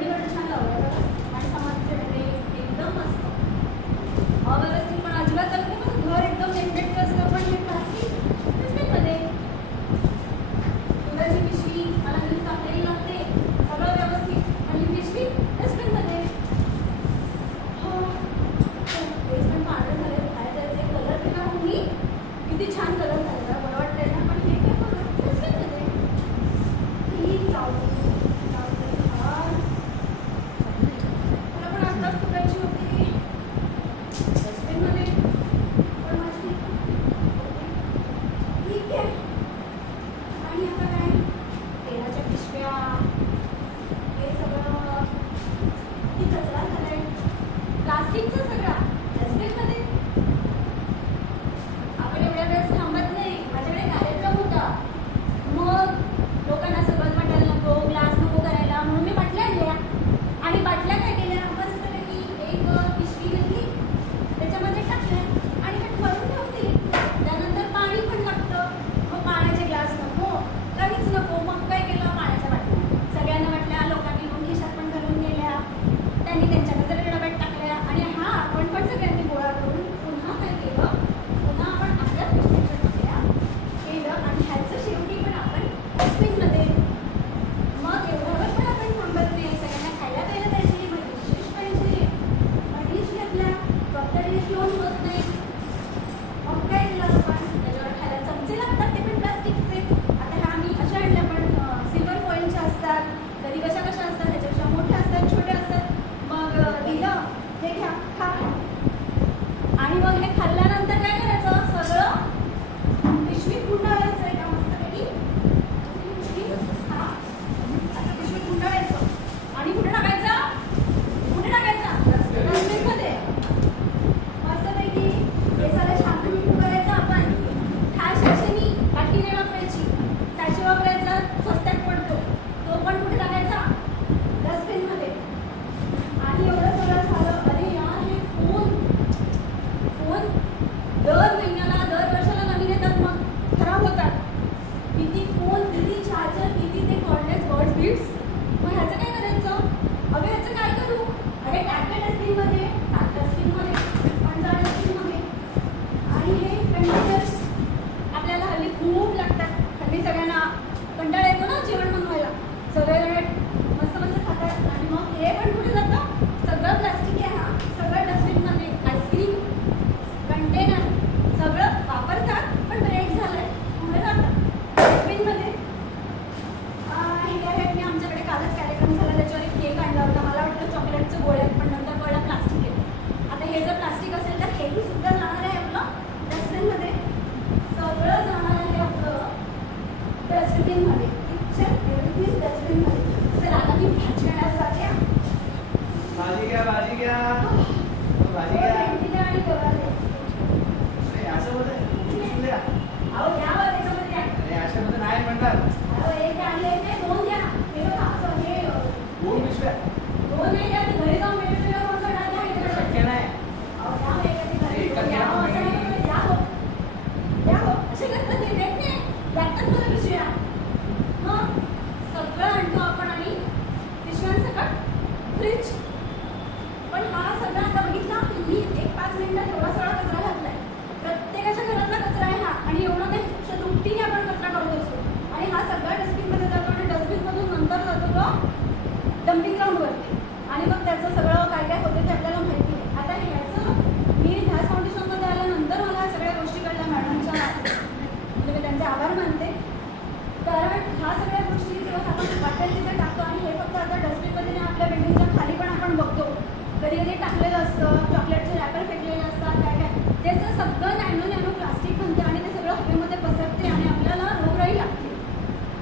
सगळीकडे छान लावलं आणि समाजाचे डबे एकदम मस्त. अव्यवस्थित पण अजिबात चालत नाही. पण घर एकदम नीटनेटक असतं. पण हे प्लास्टिक डस्टबिनमध्ये. दुधाची पिशवी मला घरी कापलेली लागते, सगळं व्यवस्थित. आणि पिशवी डस्टबिनमध्ये. हो तेच पण पांढरं झाले. बाहेर जायचे कलर केला हो मी. किती छान कलर झाला, बरं वाटतंय ना. पण हे काय बघा डस्टबिनमध्ये. ही लावते हार. मला पण आत्ताच फुटायची होती डस्टबिनमध्ये. पण माझी ठीक आहे. आणि आता काय तेलाच्या पिशव्या हे सगळं किती कचरा झालाय प्लास्टिकचा सगळा डस्टबिनमध्ये. आपण एवढ्या वेळेस थांबत नाही. माझ्याकडे कार्यक्रम होता, मग लोकांना सगळं वाटायला नको, ग्लास नको करायला म्हणून मी बाटल्या आणल्या. आणि बाटल्या काय केल्या मस्तपैकी एक पिशवी घेतली, त्याच्यामध्ये टाकल्या आणि ते भरून ठेवते. त्यानंतर पाणी पण लागतं, मग पाण्याचे ग्लास नको, काहीच नको. मग काय केलं, पाण्याच्या बाटल्या सगळ्यांना वाटल्या. लोकांनी मग खिशात पण घालून गेल्या, त्यांनी त्यांच्या कचऱ्याच्या डब्यात टाकल्या. आणि हा आपण पण सगळ्यांनी गोळा करून पुन्हा काय केलं, पुन्हा आपण आपल्या पिशवीच्या डब्यात केलं आणि ह्याचं शेवटी पण आपण डस्टबिनमध्ये. मग एवढ्यावर पण आपण थांबत नाही. सगळ्यांना खायला प्यायला पाहिजे, मग डिशेस पाहिजे, मग डिश घेतल्या. फक्त डिश घेऊन होत नाही. मग काय केलं आपण, त्याच्यावर खायला चमचे लागतात, ते पण प्लास्टिकचे. आता ह्या आम्ही अशा आणल्या, पण सिल्वर फॉइलच्या असतात, कधी कशा कशा असतात, त्याच्यापेक्षा मोठ्या असतात, छोट्या असतात. मग दिलं, हे घ्या खा. आणि मग हे खाल्ल्यानंतर काय करायचं, सगळं पिशवीत गुंडाळायचं आहे का मस्तपैकी. असं पिशवीत गुंडाळायचं आणि कुठे टाकायचं, कुठे टाकायचं डस्टबिनमध्ये. मस्तपैकी हे सारं शांतपणे करायचं आपण. ह्या शाशीनी बाटली नाही वापरायची, सॅशे वापरायचा, स्वस्त्यात पडतो तो. पण कुठे टाकायचा डस्टबिनमध्ये. आणि एवढं सगळं झालं. अरे यार हे फोन दर महिन्याला दर वर्षाला नवीन येतात, मग खराब होतात. किती फोन, किती चार्जर, किती ते कॉर्डलेस बर्ड्स बीट्स. मग ह्याचं काय करायचं, अगं ह्याचं काय करू. अरे टाकलं डस्टबिनमध्ये, डस्टबिनमध्ये पण जा डस्टबिनमध्ये. आणि हे कंटेनर्स आपल्याला हल्ली खूप लागतात. हल्ली सगळ्यांना कंटाळा येतो ना जेवण बनवायला. सगळेजण मस्त मस्त खातात आणि मग हे पण कुठे जातं, सगळं प्लास्टिक आहे. हा सगळं डस्टबिनमध्ये. आईस्क्रीम कंटेनर सगळं वापरतात, पण ब्रेक झालंय पुढे जातात डस्टबिनमध्ये. हे काय आहे, मी आमच्याकडे कालच कार्यक्रम झाला, त्याच्यावर एक केक आणला होता. मला वाटलं चॉकलेटचं गोळ्या, पण नंतर कळलं प्लास्टिक आहे. आता हे जर प्लास्टिक असेल तर हेही सुद्धा जाणार आहे आपलं डस्टबिनमध्ये. सगळं जाणार आहे आपलं डस्टबिनमध्ये. डस्टबिनमध्ये. चला आता मी भाजी आणायला जाते. भाजी घ्या, भाजी घ्या, भाजी घ्या. आणि गवार असं होतं अहो घ्या त्याच्यामध्ये. अरे अशामध्ये नाही म्हणतात. अहो एक आणले ते दोन द्या. हे बघा असं हे दोन पिशव्या दोन नाही द्या. घरी जाऊन वेगवेगळ्या कोणतं द्या. शक्य नाही. अहो द्या द्या हो द्या हो. असे करतात ते देत नाही, लागतात मला पिशव्या. मग सगळं आणतो आपण आणि पिशव्यांसकट फ्रीज. पण हा सगळा आता बघितला मी एक 5 मिनिटात एवढा सगळा कचरा घातलाय. प्रत्येकाच्या घरातला कचरा आहे हा. आणि एवढा काही दुपटीने आपण कचरा करत असतो. आणि हा सगळा डस्टबिनमध्ये जातो आणि डस्टबिनमधून नंतर जातो तो डम्पिंग ग्राउंडवरती. आणि मग त्याचं सगळं काय काय होतं ते आपल्याला माहिती आहे. आता ह्याचं मी ध्यास फाउंडेशनमध्ये आल्यानंतर मला ह्या सगळ्या गोष्टी कळल्या. मॅडमच्या म्हणजे मी त्यांचे आभार मानते. कारण ह्या सगळ्या गोष्टी जेव्हा आपण वाटेल तिथे टाकतो. आणि हे फक्त आता डस्टबिनमध्ये नाही, आपल्या बिल्डिंगच्या खाली पण आपण बघतो कधी कधी टाकलेलं असतं. चॉकलेटचे रॅपर फेकलेले असतात, काय काय. त्याचं सगळं नॅनो प्लास्टिक बनते आणि ते सगळं हवेमध्ये पसरते आणि आपल्याला रोगराई लागते.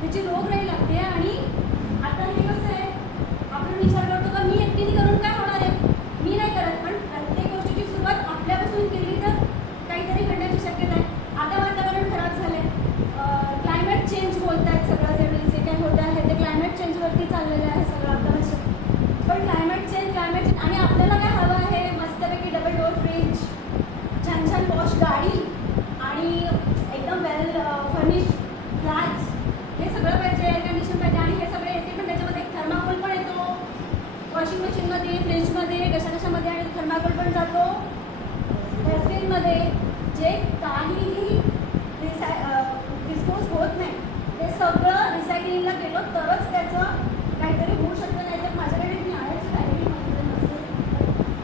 त्याची रोगराई लागते. आणि आता हे कसं आहे, आपण विचार करतो का मी एकटीने करून काय होणार आहे, मी नाही करत. पण प्रत्येक गोष्टीची सुरुवात आपल्यापासून केली तर काहीतरी घडण्याची शक्यता आहे. आता वातावरण खराब झालं आहे, क्लायमेट चेंज बोलत आहेत. सगळं जे काही होत आहे ते क्लायमेट चेंजवरती चाललेलं आहे सगळं आपलं भाषण. पण क्लायमेट चेंज आणि आपल्याला काय हवं आहे, मस्तपैकी डबल डोर फ्रीज, छान छान वॉश गाडी आणि एकदम वेल फर्निश फ्लॅट्स. हे सगळं पाहिजे, एअर कंडिशन पाहिजे. आणि हे सगळे येते पण त्याच्यामध्ये एक थर्माकोल पण येतो. डस्टबिनमध्ये जे काहीही डिस्पोज होत नाही ते सगळं रिसायकलिंगला गेलं तरच त्याचं काहीतरी होऊ शकतं. नाही तर माझ्याकडे न्यायाची काहीही माहिती नसेल.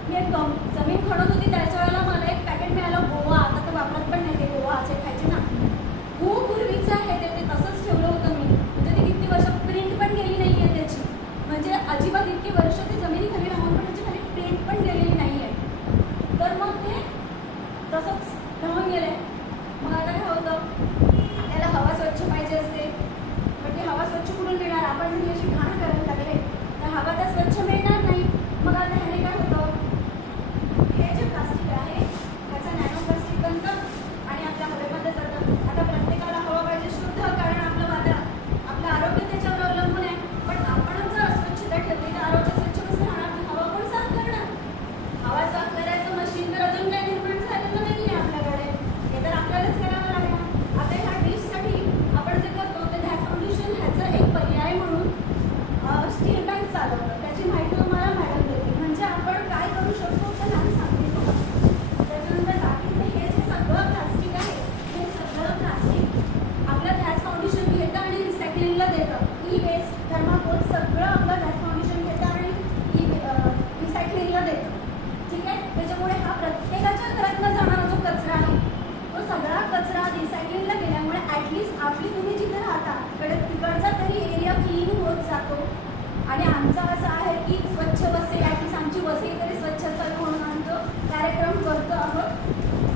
मी एक जमीन खणत होती त्याच्या वेळेला मला एक पॅकेट मिळालं गोवा. आता तर वापरत पण नाही ते गोवा असे खायचे ना. खूप पूर्वीचं आहे ते तसंच ठेवलं होतं मी. म्हणजे ते किती वर्ष प्रिंट पण गेली नाही आहे त्याची. म्हणजे अजिबात इतकी वर्ष ती जमिनीखाली राहून पण त्याची खाली प्रिंट पण गेलेली नाही आहे. तर मग ते तसंच राहून गेलं आहे. मग आता काय होतं आपल्याला हवा स्वच्छ पाहिजे असते. पण ती हवा स्वच्छ कुठून मिळणार? आपण म्हणजे अशी घाण करायला लागले तर हवा तर स्वच्छ मिळणार नाही. मग आता ह्याने काय होतं हे जे प्लास्टिक आहे त्याचं नॅनो प्लास्टिक बनतं आणि आपल्या हवेमध्ये जातं. आता प्रत्येकाला हवा पाहिजे शुद्ध कारण आपलं आरोग्य त्याच्यावर अवलंबून आहे. पण आपणच जर अस्वच्छता ठेवली तर आरोग्य स्वच्छ कसं राहणार? हवा कोण साफ करणार? हवा साफ करायचं मशीन तर अजून काही निर्माण झालेलं नाही आहे आपल्याकडे. हे तर आपल्यालाच करावं लागणार. आता ह्या डिशसाठी आपण जे करतो ते धॅट फाउंडेशन ह्याचा एक पर्याय म्हणून स्टील बँक चालवतं. त्याची माहिती तुम्हाला मॅडम देतील. म्हणजे आपण काय करू शकतो तर आम्ही सांगते तुम्हाला. त्याच्यानंतर बाकीचं हे जे सगळं प्लास्टिक आहे हे सगळं प्लास्टिक आपलं धॅट फाउंडेशन घेतं आणि रिसायकलिंगला देतं. ई वेस्ट थर्माकोल सगळं आपलं धॅट फाउंडेशन घेतं आणि रिसायकलिंगला देतं. ठीक आहे. त्याच्यामुळे हा प्रत्येकाच्या घरातनं जाणारा जो कचरा आहे तो सगळा कचरा रिसायकलिंगला गेल्यामुळे ॲटलिस्ट आपली तुम्ही जिथे राहता तिकडचा तरी एरिया क्लीन होत जातो. आणि आमचं असं आहे की स्वच्छ वसई ॲटलिस्ट आमची वसई तरी स्वच्छ असावी म्हणून आमचं कार्यक्रम करतो आहोत.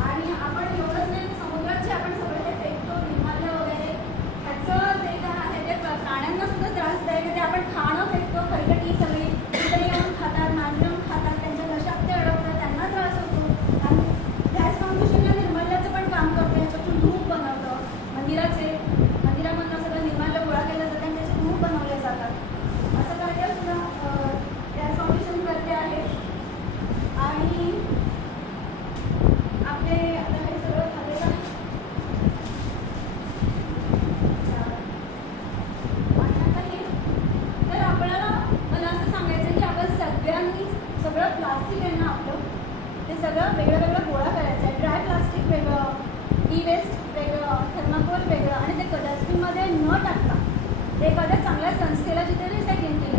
आणि आपण एवढंच नाही समुद्रात जे आपण सगळं हे फेकतो निर्माल्य वगैरे ह्याचं जे काय आहे ते प्राण्यांना सुद्धा त्रासदायक आहे. ते आपण खाणं फेकतो खरकटी सगळी तिकडे येऊन खातात मांजरी येऊन खातात त्यांच्या घशात ते अडकतात त्यांना त्रास होतो. आणि गॅस फाउंडेशनला निर्माल्याचं पण काम करतो. ह्याच्यातून धूप बनवतं मंदिरामधनं सगळं निर्माल्य गोळा केलं जातं आणि त्याचे धूप बनवले जातात. असं कार्य सुद्धा गॅस फाउंडेशन करते आहे. आणि आपले आता हे सगळं झालेलं आहे. आणि आता हे तर आपल्याला मला असं सांगायचं की आपण सगळ्यांनी सगळं प्लास्टिक आहे ना आपलं ते सगळं वेगळं वेगळं गोळा करायचं आहे. ड्राय प्लास्टिक वेगळं, ई वेस्ट वेगळं, थर्माकोल वेगळं आणि ते डस्टबिनमध्ये न टाकता ते एखाद्या चांगल्या संस्थेला जिथे रिसायकलिंग केलं